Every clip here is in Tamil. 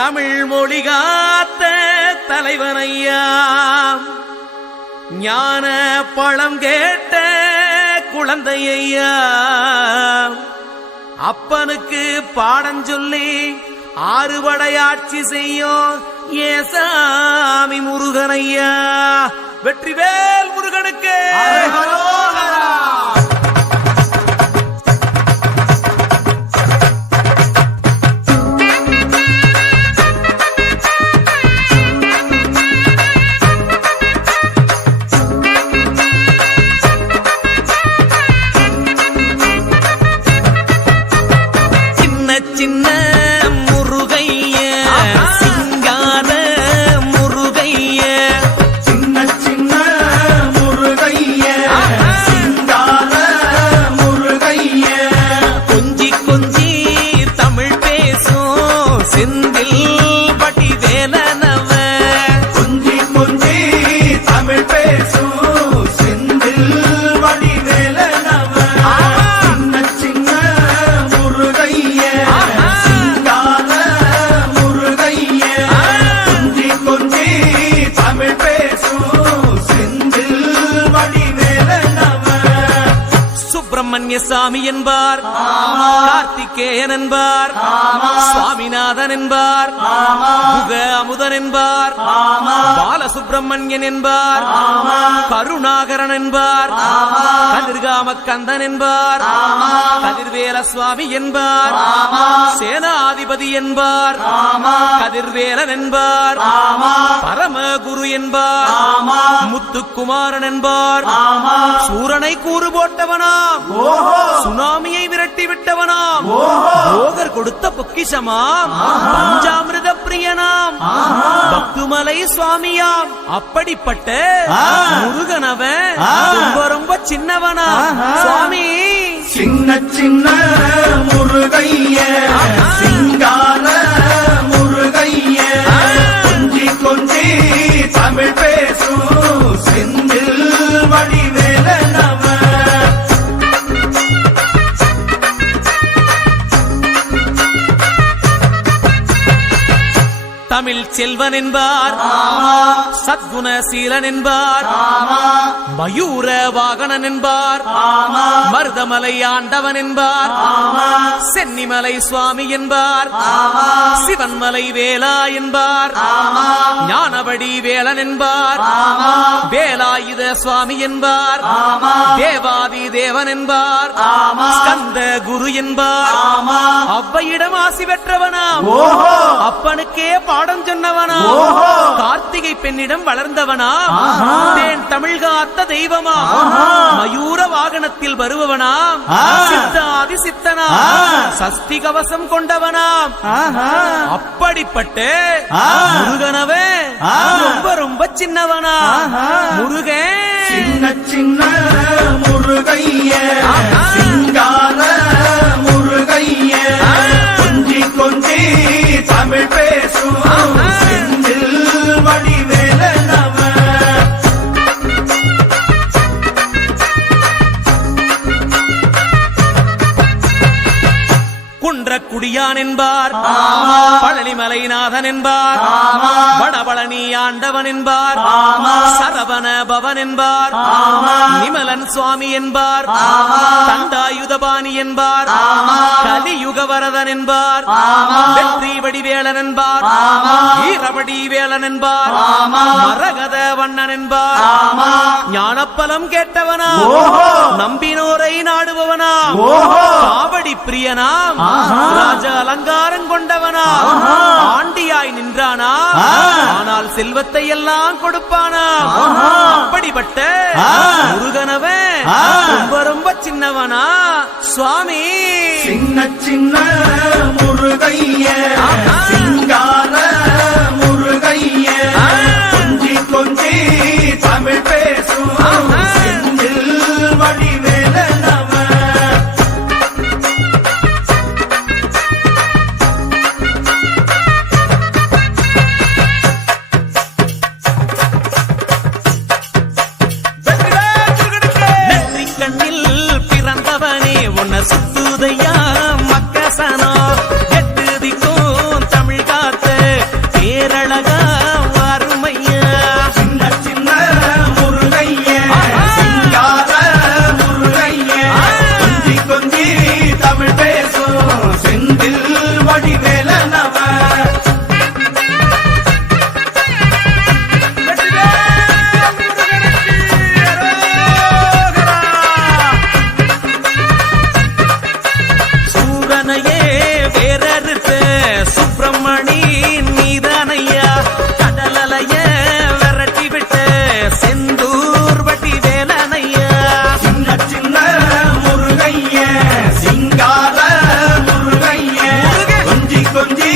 தமிழ் மொழி காத்த தலைவனையா, ஞான பழம் கேட்ட குழந்தையா, அப்பனுக்கு பாடம் சொல்லி ஆறுபடையாட்சி செய்யும் ஏசாமி முருகனையா. வெற்றிவேல் முருகனுக்கு சின்ன முருகைய, சிங்கார முருகைய, சின்ன சின்ன முருகைய, சிங்கார முருகைய, கொஞ்சி கொஞ்சி தமிழ் பேசும் செந்தில் வடிவேலனவ, கொஞ்சி கொஞ்சி தமிழ் பேசும் செந்தில் வடிவேலனவ, சின்ன சின்ன முருகைய, சிங்கார முருகைய, கொஞ்சி கொஞ்சி தமிழ் பேசும் செந்தில் வடிவேலனவ. சுப்பிரமணிய சாமி என்பார், கார்த்திகேயன் என்பார், சுவாமிநாதன் என்பார், முக அமுதன் என்பார், பாலசுப்பிரமணியன் என்பார், கருணாகரன் என்பார், கதிர்காம கந்தன் என்பார், கதிர்வேல சுவாமி என்பார், சேனாதிபதி என்பார், கதிர்வேலன் என்பார், பரமகுரு என்பார், முத்துக்குமாரன் என்பார், சூரனை கூறு போட்டவனாம், சுனாமியை விரட்டி விட்டவனாம், போகர் கொடுத்த பொக்கிஷமாம், பஞ்சாமிர்த பிரியனாம், பக்துமலை சுவாமியாம். அப்படிப்பட்ட முருகனவன் ரொம்ப ரொம்ப சின்னவனா சுவாமி. சின்ன சின்ன முருகைய, சிங்கார முருகைய, கொஞ்சி கொஞ்சி தமிழ் பேசும் செந்தில் வடிவேலனவ. தமிழ் செல்வன் என்பார், சத்குணசீலன் என்பார், மயூர வாகனன் என்பார், மருதமலை ஆண்டவன் என்பார், சென்னிமலை சுவாமி என்பார், சிவன்மலை வேலா என்பார், ஞானவடி வேலன் என்பார், வேலாயுத சுவாமி என்பார், தேவாதி தேவன் என்பார், ஸ்கந்த குரு என்பார், அவ்வையிடம் ஆசி பெற்றவனாம், அப்பனுக்கே பாடம் சொன்னவனா, கார்த்திகை பெண்ணிடம் வளர்ந்தவனா, தேன் தமிழ் காத்த தெய்வமா, மயூர வாகனத்தில் வருபவனாம், சித்தாதி சித்தனா, சஷ்டி கவசம் கொண்டவனாம். அப்படிப்பட்ட முருகனவே ரொம்ப ரொம்ப சின்னவனா முருகன். சின்ன சின்ன முருகைய, சிங்கார முருகைய, கொஞ்சி கொஞ்சி தமிழ் பேசும் செந்தில் வடிவேலனவ. குன்றக்குடியான் என்பார், பழனிமலைநாதன் என்பார், வடபழனி ஆண்டவன் என்பார், சரவண பவன் என்பார், நிமலன் சுவாமி என்பார், தண்டாயுதபாணி என்பார், கலியுகவரதன் என்பார், வெற்றி வடிவேலன் என்பார், வீரவடி வேலன் என்பார், மரகத வண்ணன் என்பார், ஞானப்பலம் கேட்டவனா, நம்பினோரை நாடுபவனா, காவடி பிரியனாம், ராஜ அலங்காரம் கொண்டவனா, ஆண்டியாய் நின்றானா, ஆனால் செல்வத்தை எல்லாம் கொடுப்பானா. அப்படிப்பட்ட முருகனவன் ரொம்ப ரொம்ப சின்னவனா சுவாமி. சின்ன சின்ன முருகைய, சிங்கார முருகைய, கொஞ்சி கொஞ்சி தமிழ் பேசும் செந்தில் வடிவேலனவ. பிறந்தவனே உன்னை சுத்துதையா மக்கசனோ, எட்டு திக்கும் செந்தூர் வட்டி வேலனையா சின்ன சின்ன முருகைய சிங்கார முருகைய கொஞ்சி கொஞ்சி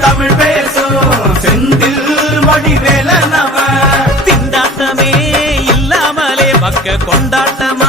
தமிழ் பேசும் செந்தில் வடிவேலனவ திண்டாட்டமே இல்லாமலே பக்க கொண்டாட்டமா